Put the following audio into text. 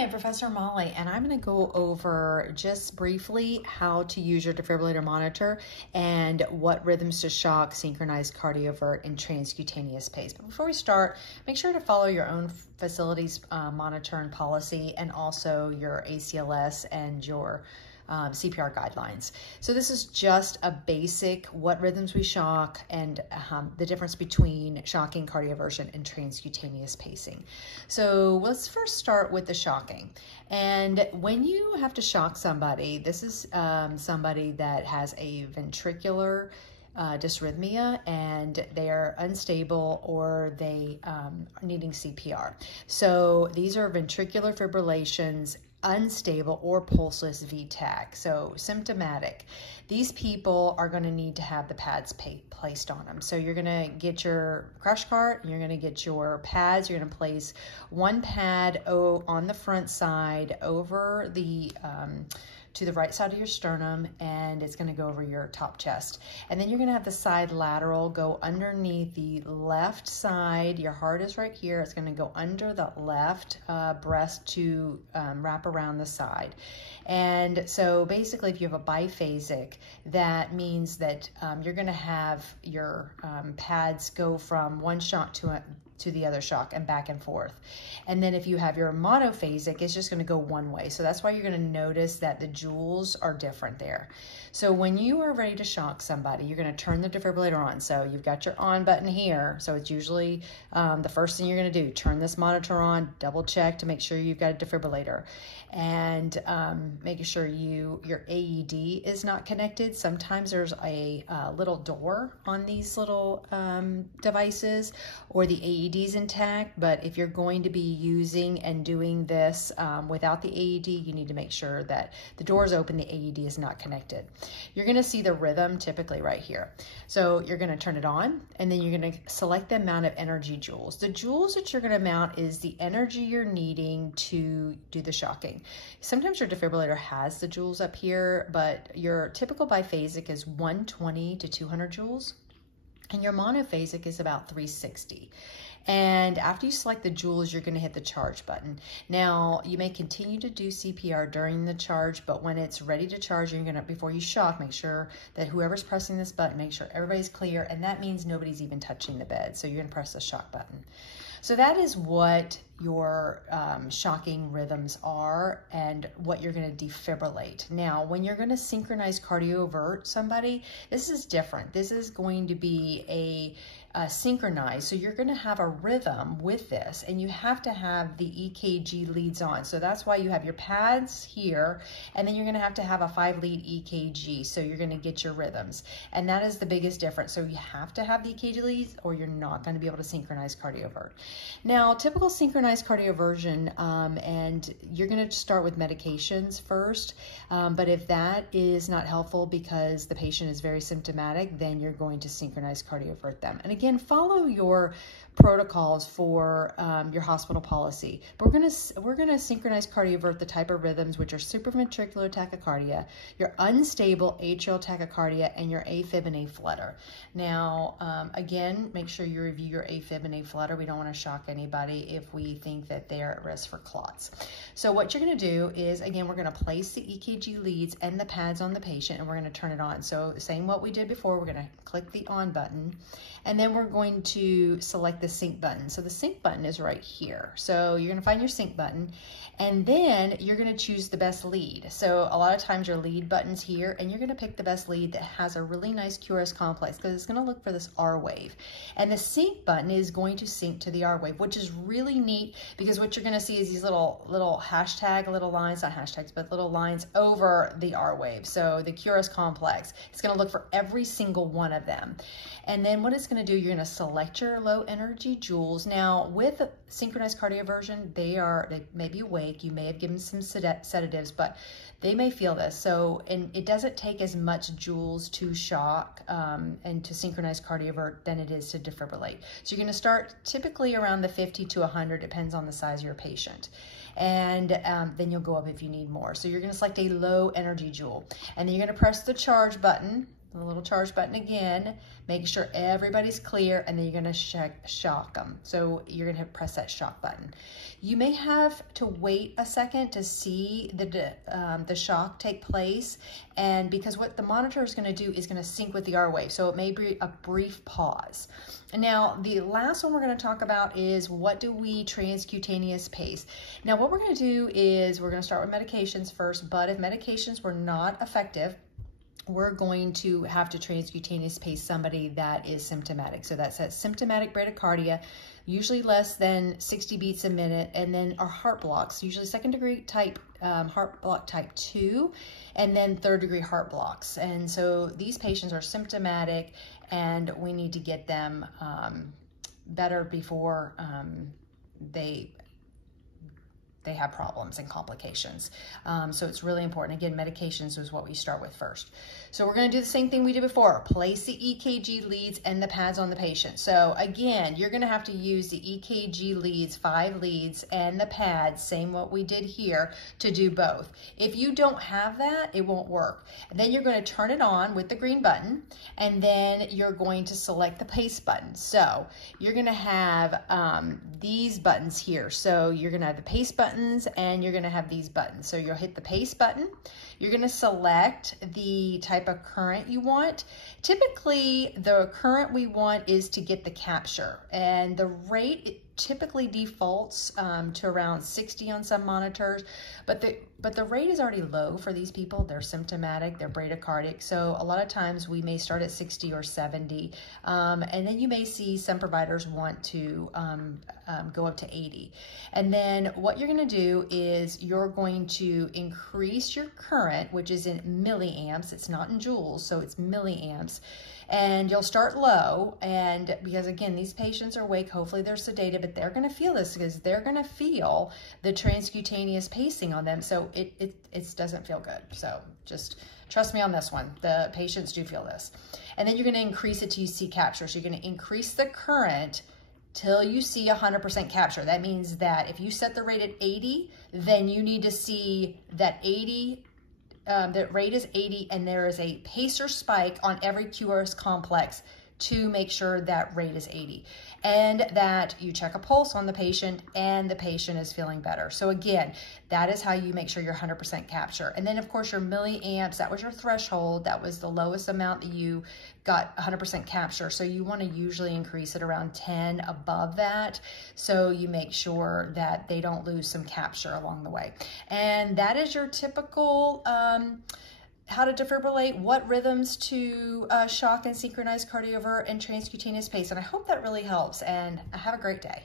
Hi, I'm Professor Molly, and I'm going to go over just briefly how to use your defibrillator monitor and what rhythms to shock, synchronize, cardiovert, and transcutaneous pace. But before we start, make sure to follow your own facility's monitor and policy, and also your ACLS and your CPR guidelines. So this is just a basic what rhythms we shock and the difference between shocking, cardioversion, and transcutaneous pacing. So let's first start with the shocking. And when you have to shock somebody, this is somebody that has a ventricular dysrhythmia and they are unstable or they are needing CPR. So these are ventricular fibrillations, unstable or pulseless VTAC, so symptomatic. These people are going to need to have the pads placed on them. So you're going to get your crash cart, you're going to get your pads, you're going to place one pad on the front side over the to the right side of your sternum, and it's going to go over your top chest. And then you're going to have the side lateral go underneath the left side. Your heart is right here. It's going to go under the left breast to wrap around the side. And so basically, if you have a biphasic, that means that you're going to have your pads go from one shock to the other shock and back and forth. And then if you have your monophasic, it's just going to go one way. So that's why you're going to notice that the joules are different there. So when you are ready to shock somebody, you're going to turn the defibrillator on. So you've got your on button here. So it's usually the first thing you're going to do, turn this monitor on, double check to make sure you've got a defibrillator, and making sure your AED is not connected. Sometimes there's a little door on these little devices, or the AED is intact, but if you're going to be using and doing this without the AED, you need to make sure that the door is open, the AED is not connected. You're going to see the rhythm typically right here. So you're going to turn it on, and then you're going to select the amount of energy joules. The joules that you're going to mount is the energy you're needing to do the shocking. Sometimes your defibrillator has the joules up here, but your typical biphasic is 120 to 200 joules, and your monophasic is about 360. And after you select the joules, you're going to hit the charge button. Now, you may continue to do CPR during the charge, but when it's ready to charge, you're going to, before you shock, make sure that whoever's pressing this button, make sure everybody's clear, and that means nobody's even touching the bed. So you're going to press the shock button. So that is what your shocking rhythms are and what you're going to defibrillate. Now, when you're going to synchronize cardiovert somebody, this is different. This is going to be a synchronized. So you're going to have a rhythm with this, and you have to have the EKG leads on. So that's why you have your pads here, and then you're going to have a 5-lead EKG. So you're going to get your rhythms, and that is the biggest difference. So you have to have the EKG leads, or you're not going to be able to synchronize cardiovert. Now, typical synchronized cardioversion, and you're going to start with medications first, but if that is not helpful because the patient is very symptomatic, then you're going to synchronize cardioverт them. And again, follow your protocols for your hospital policy. But we're gonna synchronize cardiovert the type of rhythms which are supraventricular tachycardia, your unstable atrial tachycardia, and your AFib and A-flutter. Now, again, make sure you review your AFib and A-flutter. We don't want to shock anybody if we think that they're at risk for clots. So what you're going to do is, again, we're going to place the EKG leads and the pads on the patient, and we're going to turn it on. So same what we did before, we're going to click the on button, and then we're going to select the sync button. So the sync button is right here. So you're going to find your sync button, and then you're going to choose the best lead. So a lot of times your lead button's here, and you're going to pick the best lead that has a really nice QRS complex, because it's going to look for this R wave. And the sync button is going to sync to the R wave, which is really neat, because what you're going to see is these little little lines, not hashtags, but little lines over the R wave. So the QRS complex, it's going to look for every single one of them. And then what it's going to do, you're going to select your low energy joules. Now, with synchronized cardioversion, they may be awake. You may have given some sedatives, but they may feel this. So, and it doesn't take as much joules to shock and to synchronize cardiovert than it is to defibrillate. So you're going to start typically around the 50 to 100, depends on the size of your patient. And then you'll go up if you need more. So you're going to select a low energy joule, and then you're going to press the charge button. the little charge button again, make sure everybody's clear, and then you're gonna shock them. So you're gonna press that shock button. You may have to wait a second to see the shock take place, and because what the monitor is gonna do is gonna sync with the R wave, so it may be a brief pause. And now the last one we're gonna talk about is what do we transcutaneous pace. Now what we're gonna do is we're gonna start with medications first, but if medications were not effective, we're going to have to transcutaneous pace somebody that is symptomatic. So that's that symptomatic bradycardia, usually less than 60 beats a minute, and then our heart blocks, usually second degree type heart block type 2, and then third degree heart blocks. And so these patients are symptomatic, and we need to get them better before they have problems and complications. So it's really important. Again, medications is what we start with first. So we're gonna do the same thing we did before. Place the EKG leads and the pads on the patient. So again, you're gonna have to use the EKG leads, 5 leads, and the pads, same what we did here, to do both. If you don't have that, it won't work. And then you're gonna turn it on with the green button, and then you're going to select the pace button. So you're gonna have these buttons here. So you're gonna have the pace buttons, and you're gonna have these buttons. So you'll hit the pace button. You're gonna select the type of current you want. Typically, the current we want is to get the capture, and the rate typically defaults to around 60 on some monitors, but the rate is already low for these people. They're symptomatic, they're bradycardic, so a lot of times we may start at 60 or 70, and then you may see some providers want to go up to 80. And then what you're gonna do is you're going to increase your current, which is in milliamps, it's not in joules, so it's milliamps. And you'll start low, and because again, these patients are awake, hopefully they're sedated, but they're gonna feel this because they're gonna feel the transcutaneous pacing on them, so it doesn't feel good. So just trust me on this one, the patients do feel this. And then you're gonna increase it till you see capture. So you're gonna increase the current till you see 100% capture. That means that if you set the rate at 80, then you need to see that 80, the rate is 80, and there is a pacer spike on every QRS complex to make sure that rate is 80, and that you check a pulse on the patient and the patient is feeling better. So again, that is how you make sure you're 100% capture. And then of course your milliamps, that was your threshold, that was the lowest amount that you got 100% capture. So you want to usually increase it around 10 above that, so you make sure that they don't lose some capture along the way. And that is your typical how to defibrillate, what rhythms to shock and synchronize cardiovert and transcutaneous pace. And I hope that really helps, and have a great day.